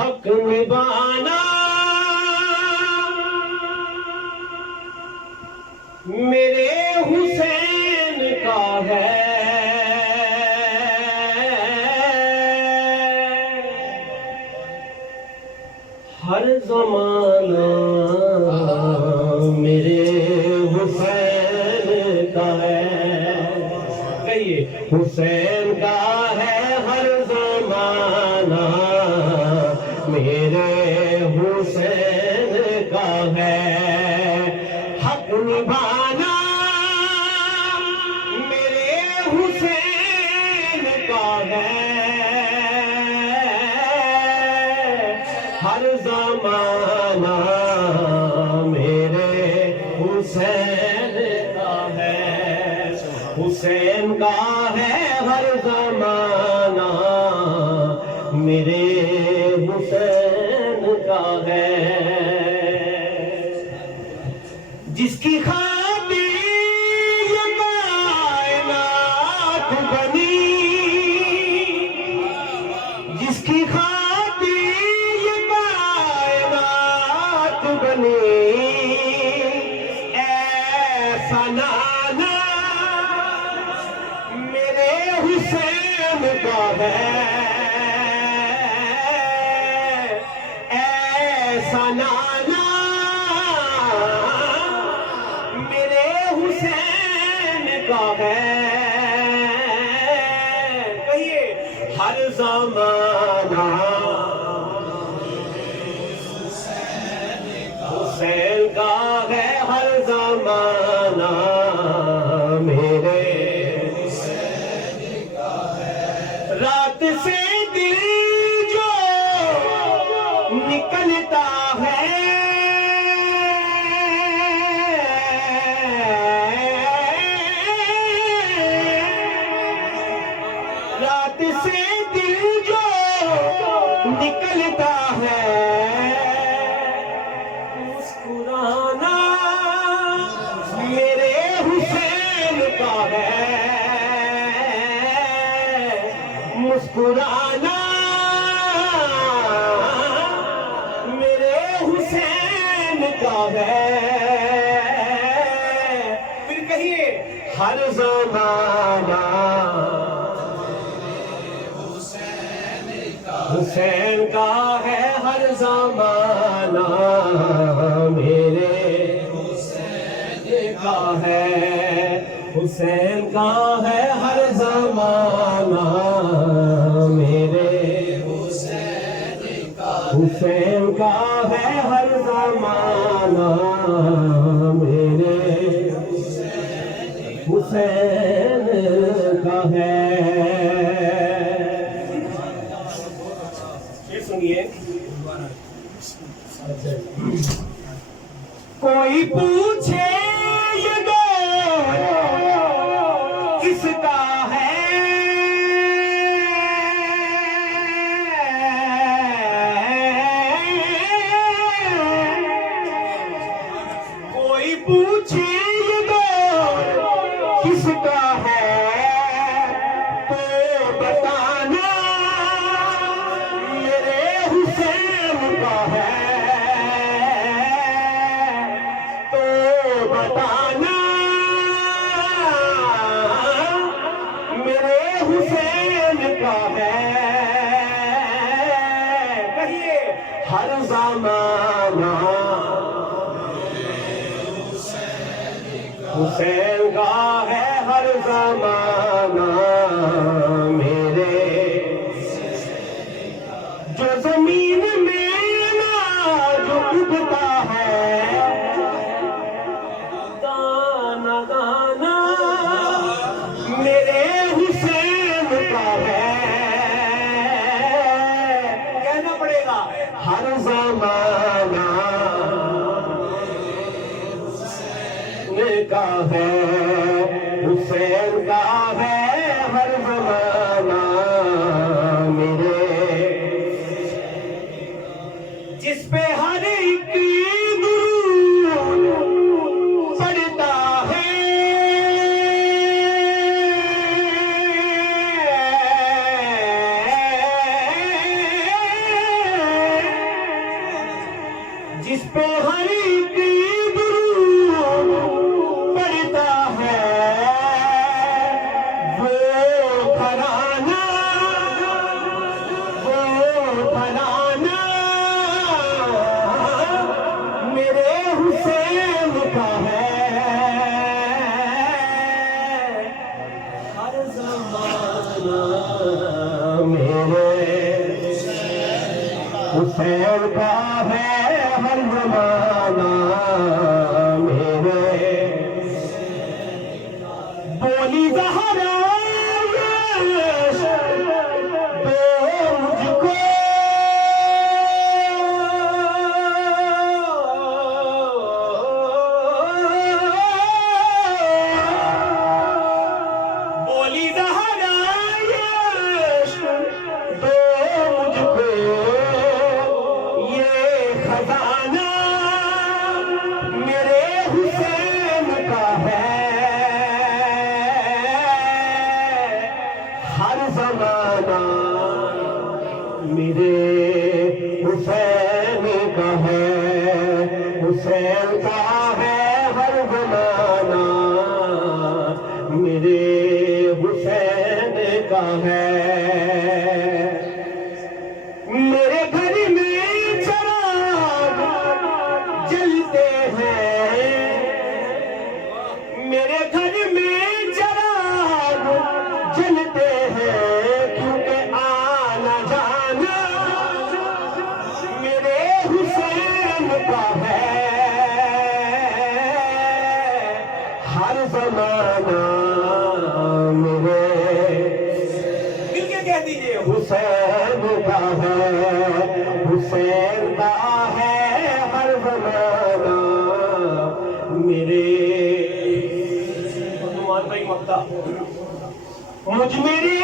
हक निभाना मेरे हुसैन का है। हर ज़माना मेरे हुसैन का है। कहिए हुसैन का है हर ज़माना मेरे हुसैन का है। हक निभाना मेरे हुसैन का है। हर ज़माना मेरे हुसैन का है। हुसैन का है हर ज़माना मेरे हुसैन का है। जिसकी खातिर ये कायनात बनी, जिसकी खातिर ये कायनात बनी, ऐसा नाना मेरे हुसैन का है। ऐसा नाना मेरे हुसैन का है। कहिए हर ज़माना हुसैन का है। हर ज़माना मेरे हुसैन का है। रात से दिल जो निकलता है, रात से दिल जो निकलता है, मुस्कुराना मेरे हुसैन का है। मुस्कुराना मेरे हुसैन का है। फिर कहिए हर ज़माना हुसैन का है। हर ज़माना मेरे हुसैन का है। हुसैन का है हर ज़माना मेरे हुसैन का। हुसैन का है हर ज़माना मेरे हुसैन का है। सुनिए, कोई पूछे ये दौर किसका है, कोई पूछे ये दौर किसका है, तो बताना मेरे हुसैन का है। तो बताना मेरे हुसैन का है। कहिए हर ज़माना हुसैन का है। हर ज़माना मेरे जो ज़मीन में जो उगता है, दाना दाना मेरे हुसैन का है। कहना पड़ेगा हर ज़माना का है। हुसैन का है हर ज़माना मेरे। जिस पे हर एक दुरूद पड़ता है, जिस पे हर एक दुरूद पड़ता है वो फलाना मेरे हुसैन का है। हर ज़माना मेरे हुसैन का है, हर ज़माना मेरे। बोली ज़हरा दो मुझको, बोली ज़हरा दो मुझको, ये खजाना मेरे हुसैन का है। हर ज़माना मेरे हुसैन का है, हुसैन का है। हर ज़माना मेरे हुसैन का है। मेरे घर में चिराग जलते हैं, मेरे घर में चिराग जलते हैं, क्योंकि आना जाना मेरे हुसैन का है। हर ज़माना मेरे दिल के कह दीजिए हुसैन का है, हुसैन का है। हर ज़माना मेरे मुझ मेरे